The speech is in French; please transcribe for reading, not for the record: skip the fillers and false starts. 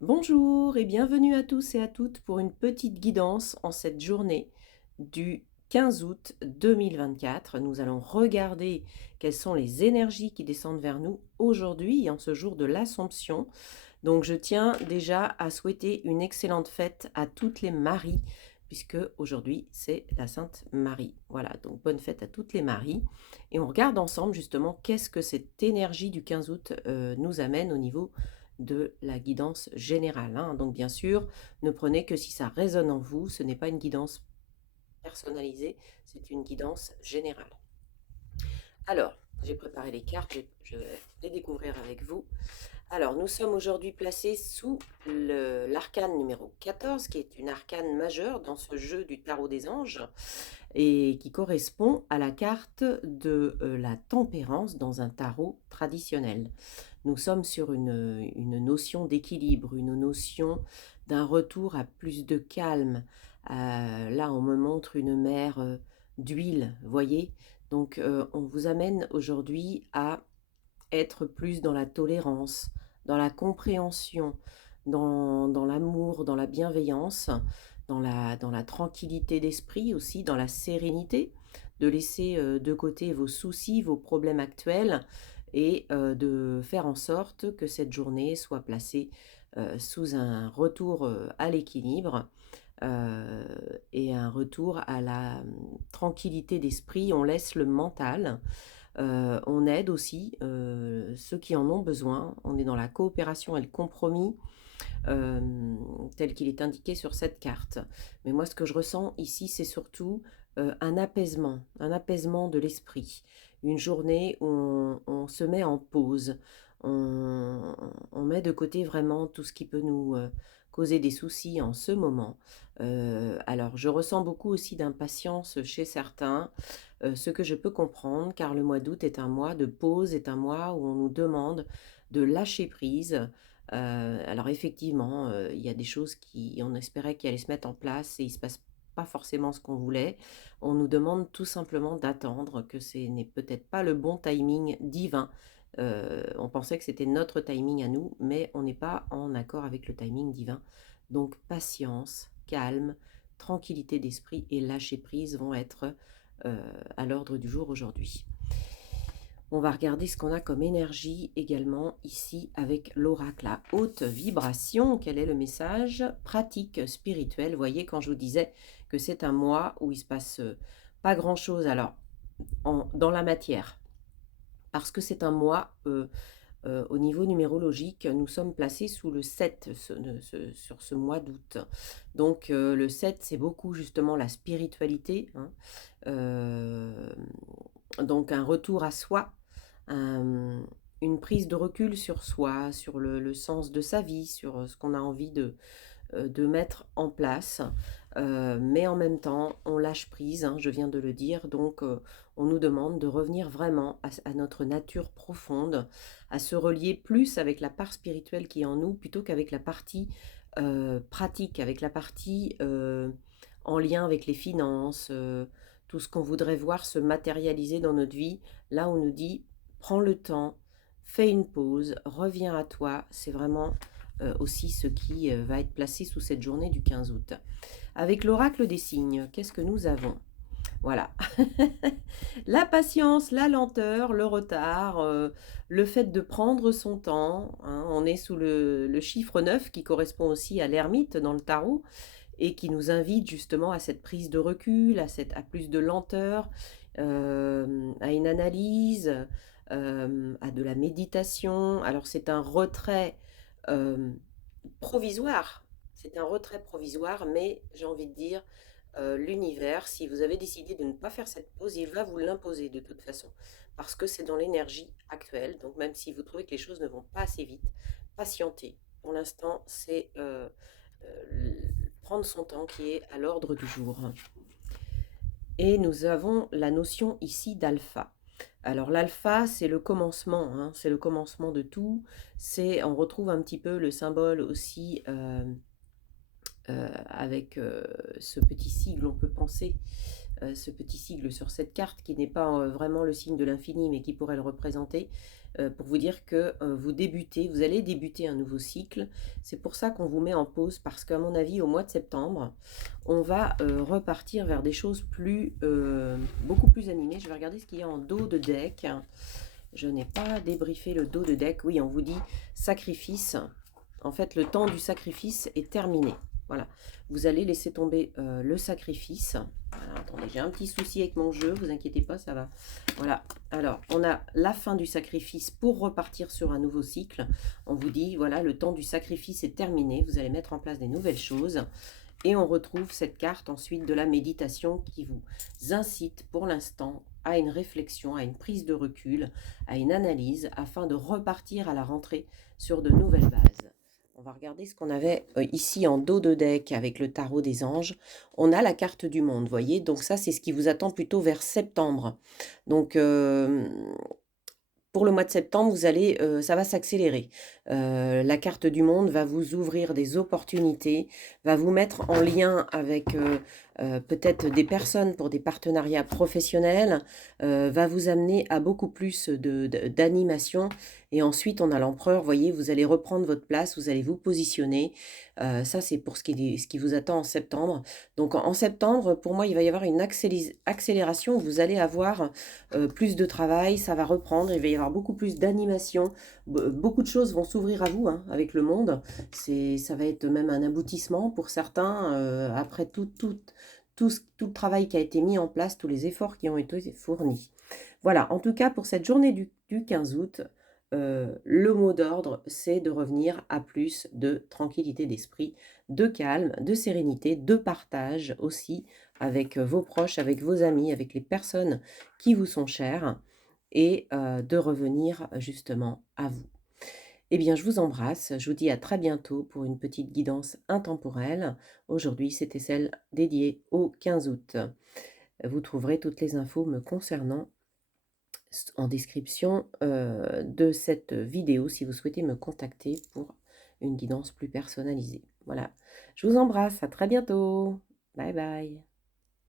Bonjour et bienvenue à tous et à toutes pour une petite guidance en cette journée du 15 août 2024. Nous allons regarder quelles sont les énergies qui descendent vers nous aujourd'hui, en ce jour de l'Assomption. Donc je tiens déjà à souhaiter une excellente fête à toutes les Maries, puisque aujourd'hui c'est la Sainte Marie. Voilà, donc bonne fête à toutes les Maries. Et on regarde ensemble justement qu'est-ce que cette énergie du 15 août nous amène au niveau de la guidance générale, hein. Donc bien sûr, ne prenez que si ça résonne en vous, ce n'est pas une guidance personnalisée, c'est une guidance générale. Alors, j'ai préparé les cartes, je vais les découvrir avec vous. Alors, nous sommes aujourd'hui placés sous l'arcane numéro 14, qui est une arcane majeure dans ce jeu du tarot des anges, et qui correspond à la carte de la tempérance dans un tarot traditionnel. Nous sommes sur une notion d'équilibre, une notion d'un retour à plus de calme. Là, on me montre une mer d'huile, voyez. Donc, on vous amène aujourd'hui à être plus dans la tolérance, dans la compréhension, dans l'amour, dans la bienveillance, dans la tranquillité d'esprit aussi, dans la sérénité, de laisser de côté vos soucis, vos problèmes actuels et de faire en sorte que cette journée soit placée sous un retour à l'équilibre euh, et un retour à la tranquillité d'esprit. On laisse le mental. On aide aussi ceux qui en ont besoin. On est dans la coopération et le compromis euh, tel qu'il est indiqué sur cette carte. Mais moi, ce que je ressens ici, c'est surtout un apaisement de l'esprit. Une journée où on se met en pause, on met de côté vraiment tout ce qui peut nous causer des soucis en ce moment. Alors, je ressens beaucoup aussi d'impatience chez certains, ce que je peux comprendre, car le mois d'août est un mois de pause, est un mois où on nous demande de lâcher prise. Alors effectivement, il y a des choses qui on espérait qu'elles allaient se mettre en place et il se passe pas forcément ce qu'on voulait. On nous demande tout simplement d'attendre, que ce n'est peut-être pas le bon timing divin. On pensait que c'était notre timing à nous, mais on n'est pas en accord avec le timing divin. Donc patience, calme, tranquillité d'esprit et lâcher prise vont être à l'ordre du jour aujourd'hui. On va regarder ce qu'on a comme énergie également ici avec l'oracle à haute vibration. Quel est le message pratique spirituel? Vous voyez, quand je vous disais que c'est un mois où il se passe pas grand-chose alors dans la matière, parce que c'est un mois au niveau numérologique, nous sommes placés sous le 7 sur ce mois d'août. Donc le 7, c'est beaucoup justement la spiritualité, hein. Euh, donc un retour à soi, un- une prise de recul sur soi, sur le sens de sa vie, sur ce qu'on a envie de mettre en place. Mais en même temps, on lâche prise, hein, je viens de le dire, donc on nous demande de revenir vraiment à notre nature profonde, à se relier plus avec la part spirituelle qui est en nous plutôt qu'avec la partie pratique, avec la partie en lien avec les finances, tout ce qu'on voudrait voir se matérialiser dans notre vie. Là, on nous dit, prends le temps, fais une pause, reviens à toi. C'est vraiment aussi ce qui va être placé sous cette journée du 15 août. Avec l'oracle des signes, qu'est-ce que nous avons? Voilà. La patience, la lenteur, le retard, le fait de prendre son temps, hein. On est sous le chiffre 9 qui correspond aussi à l'ermite dans le tarot et qui nous invite justement à cette prise de recul, à plus de lenteur, à une analyse, à de la méditation. Alors c'est un retrait euh, provisoire, c'est un retrait provisoire, mais j'ai envie de dire, l'univers, si vous avez décidé de ne pas faire cette pause, il va vous l'imposer de toute façon, parce que c'est dans l'énergie actuelle. Donc même si vous trouvez que les choses ne vont pas assez vite, patientez. Pour l'instant, c'est prendre son temps qui est à l'ordre du jour. Et nous avons la notion ici d'alpha. Alors l'alpha, c'est le commencement, hein, c'est le commencement de tout. On retrouve un petit peu le symbole aussi avec ce petit sigle, on peut penser, ce petit sigle sur cette carte qui n'est pas vraiment le signe de l'infini, mais qui pourrait le représenter, pour vous dire que vous allez débuter un nouveau cycle. C'est pour ça qu'on vous met en pause, parce qu'à mon avis, au mois de septembre, on va repartir vers des choses beaucoup plus animées. Je vais regarder ce qu'il y a en dos de deck. Je n'ai pas débriefé le dos de deck. Oui, on vous dit sacrifice. En fait, le temps du sacrifice est terminé. Voilà, vous allez laisser tomber le sacrifice. Voilà, attendez, j'ai un petit souci avec mon jeu, vous inquiétez pas, ça va. Voilà, alors on a la fin du sacrifice pour repartir sur un nouveau cycle. On vous dit, voilà, le temps du sacrifice est terminé, vous allez mettre en place des nouvelles choses. Et on retrouve cette carte ensuite de la méditation qui vous incite pour l'instant à une réflexion, à une prise de recul, à une analyse, afin de repartir à la rentrée sur de nouvelles bases. On va regarder ce qu'on avait ici en dos de deck avec le tarot des anges. On a la carte du monde, voyez. Donc ça, c'est ce qui vous attend plutôt vers septembre. Donc, pour le mois de septembre, ça va s'accélérer. La carte du monde va vous ouvrir des opportunités, va vous mettre en lien avec peut-être des personnes pour des partenariats professionnels, va vous amener à beaucoup plus d'animation. Et ensuite, on a l'empereur, voyez, vous allez reprendre votre place, vous allez vous positionner. Ça, c'est pour ce qui vous attend en septembre. Donc en septembre, pour moi, il va y avoir une accélération. Vous allez avoir plus de travail, ça va reprendre, il va y avoir beaucoup plus d'animation. Beaucoup de choses vont s'ouvrir à vous avec le monde. Ça va être même un aboutissement pour certains, après tout le travail qui a été mis en place, tous les efforts qui ont été fournis. Voilà, en tout cas, pour cette journée du 15 août, le mot d'ordre, c'est de revenir à plus de tranquillité d'esprit, de calme, de sérénité, de partage aussi avec vos proches, avec vos amis, avec les personnes qui vous sont chères, et de revenir justement à vous. Eh bien, je vous embrasse, je vous dis à très bientôt pour une petite guidance intemporelle. Aujourd'hui, c'était celle dédiée au 15 août. Vous trouverez toutes les infos me concernant en description de cette vidéo si vous souhaitez me contacter pour une guidance plus personnalisée. Voilà, je vous embrasse, à très bientôt. Bye bye.